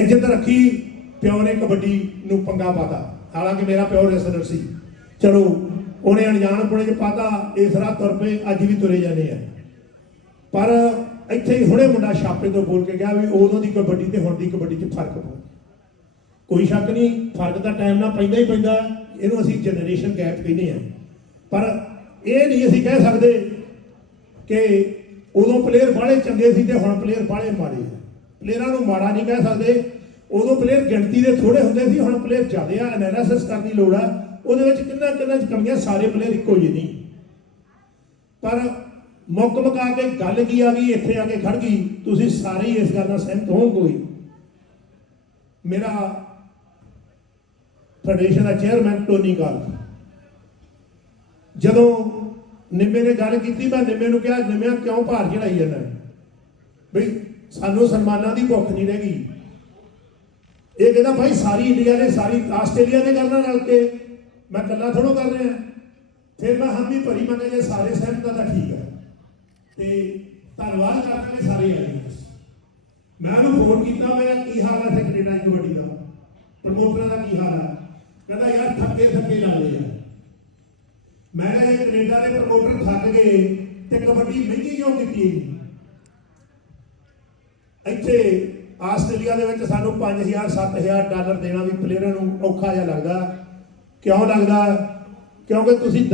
ਇੱਜ਼ਤ ਰੱਖੀ, ਪਿਓ ਨੇ ਕਬੱਡੀ ਨੂੰ ਪੰਗਾ ਪਾਤਾ। ਹਾਲਾਂਕਿ ਮੇਰਾ ਪਿਓ ਰੈਸਲਰ ਸੀ। ਚਲੋ, ਉਹਨੇ ਅਣਜਾਣਪੁਣੇ ਚ ਪਾਤਾ, ਇਸ ਰਾਹ ਤੁਰ ਪਏ, ਅੱਜ ਵੀ ਤੁਰੇ ਜਾਂਦੇ ਆ। ਪਰ ਇੱਥੇ ਹੀ ਹੁਣੇ ਮੁੰਡਾ ਛਾਪੇ ਤੋਂ ਬੋਲ ਕੇ ਗਿਆ ਵੀ ਉਦੋਂ ਦੀ ਕਬੱਡੀ ਤੇ ਹੁਣ ਦੀ ਕਬੱਡੀ 'ਚ ਫ਼ਰਕ ਪਊ। ਕੋਈ ਸ਼ੱਕ ਨਹੀਂ, ਫ਼ਰਕ ਤਾਂ ਟਾਈਮ ਨਾਲ ਪੈਂਦਾ ਹੀ ਪੈਂਦਾ ਇਹਨੂੰ ਅਸੀਂ ਜਨਰੇਸ਼ਨ ਗੈਪ ਕਹਿੰਦੇ ਆ ਪਰ ਇਹ ਨਹੀਂ ਅਸੀਂ ਕਹਿ ਸਕਦੇ ਕਿ ਉਦੋਂ ਪਲੇਅਰ ਬਾਹਲੇ ਚੰਗੇ ਸੀ ਤੇ ਹੁਣ ਪਲੇਅਰ ਬਾਹਲੇ ਮਾੜੇ ਆ। ਪਲੇਅਰਾਂ ਨੂੰ ਮਾੜਾ ਨਹੀਂ ਕਹਿ ਸਕਦੇ। ਉਦੋਂ ਪਲੇਅਰ ਗਿਣਤੀ ਦੇ ਥੋੜੇ ਹੁੰਦੇ ਸੀ, ਹੁਣ ਪਲੇਅਰ ਜ਼ਿਆਦੇ ਆ ਐਨਾਲਿਸਿਸ ਕਰਨ ਦੀ ਲੋੜ ਆ। ਉਹਦੇ ਵਿੱਚ ਕਿੰਨਾ ਕਿੰਨਾ ਚ ਕਮੀਆਂ, ਸਾਰੇ ਪਲੇਅਰ ਇੱਕੋ ਜਿਹੇ ਨਹੀਂ ਪਰ ਮੁੱਕ ਮੁਕਾ ਕੇ ਗੱਲ ਕੀ ਆ ਗਈ, ਇੱਥੇ ਆ ਕੇ ਖੜ ਗਈ। ਤੁਸੀਂ ਸਾਰੇ ਹੀ ਇਸ ਗੱਲ ਨਾਲ ਸਹਿਮਤ ਹੋਵੋਗੇ ਮੇਰਾ ਫੈਡਰੇਸ਼ਨ ਦਾ ਚੇਅਰਮੈਨ ਟੋਨੀ ਗਾਲ। ਜਦੋਂ ਨਿੰਮੇ ਨੇ ਗੱਲ ਕੀਤੀ, ਮੈਂ ਨਿੰਮੇ ਨੂੰ ਕਿਹਾ, ਨਿੰਮਿਆ ਕਿਉਂ ਭਾਰ ਚੜਾਈ ਜਾਂਦਾ ਬਈ ਸਾਨੂੰ ਸਨਮਾਨਾਂ ਦੀ ਭੁੱਖ ਨਹੀਂ ਰਹਿ ਗਈ। ਇਹ ਕਹਿੰਦਾ ਭਾਈ ਸਾਰੀ ਇੰਡੀਆ ਨੇ ਸਾਰੀ ਆਸਟ੍ਰੇਲੀਆ ਨੇ ਕਰਨਾ ਰਲ ਕੇ। ਮੈਂ ਇਕੱਲਾ ਥੋੜੋ ਕਰ ਰਿਹਾ। ਫਿਰ ਮੈਂ ਹਮ ਵੀ ਭਰੀ ਮੈਂ ਜੇ ਸਾਰੇ ਸਹਿਮਤ ਆ ਤਾਂ ਠੀਕ ਹੈ। ਤੇ ਧੰਨਵਾਦ ਕਰਦਾ ਸਾਰੇ ਆਏ ਮੈਂ ਉਹਨੂੰ ਫੋਨ ਕੀਤਾ, ਮੈਂ ਕੀ ਹਾਲ ਹੈ ਇੱਥੇ ਕੈਨੇਡਾ ਕਬੱਡੀ ਦਾ? ਪ੍ਰਮੋਟਰਾਂ ਦਾ ਕੀ ਹਾਲ ਹੈ? ਕਹਿੰਦਾ, ਯਾਰ ਥੱਕੇ ਥੱਕੇ ਲਾਲੇ ਆ। ਮੈਂ ਕਿਹਾ, ਇਹ ਕੈਨੇਡਾ ਦੇ ਪ੍ਰਮੋਟਰ ਥੱਕ ਗਏ ਤੇ ਕਬੱਡੀ ਮਹਿੰਗੀ ਕਿਉਂ ਕੀਤੀ ਇੱਥੇ ਆਸਟ੍ਰੇਲੀਆ ਦੇ ਵਿੱਚ ਸਾਨੂੰ 5000 7000 ਡਾਲਰ ਦੇਣਾ ਵੀ ਪਲੇਅਰਾਂ ਨੂੰ ਔਖਾ ਜਿਹਾ ਲੱਗਦਾ। ਕਿਉਂ ਲੱਗਦਾ? ਕਿਉਂਕਿ ਤੁਸੀਂ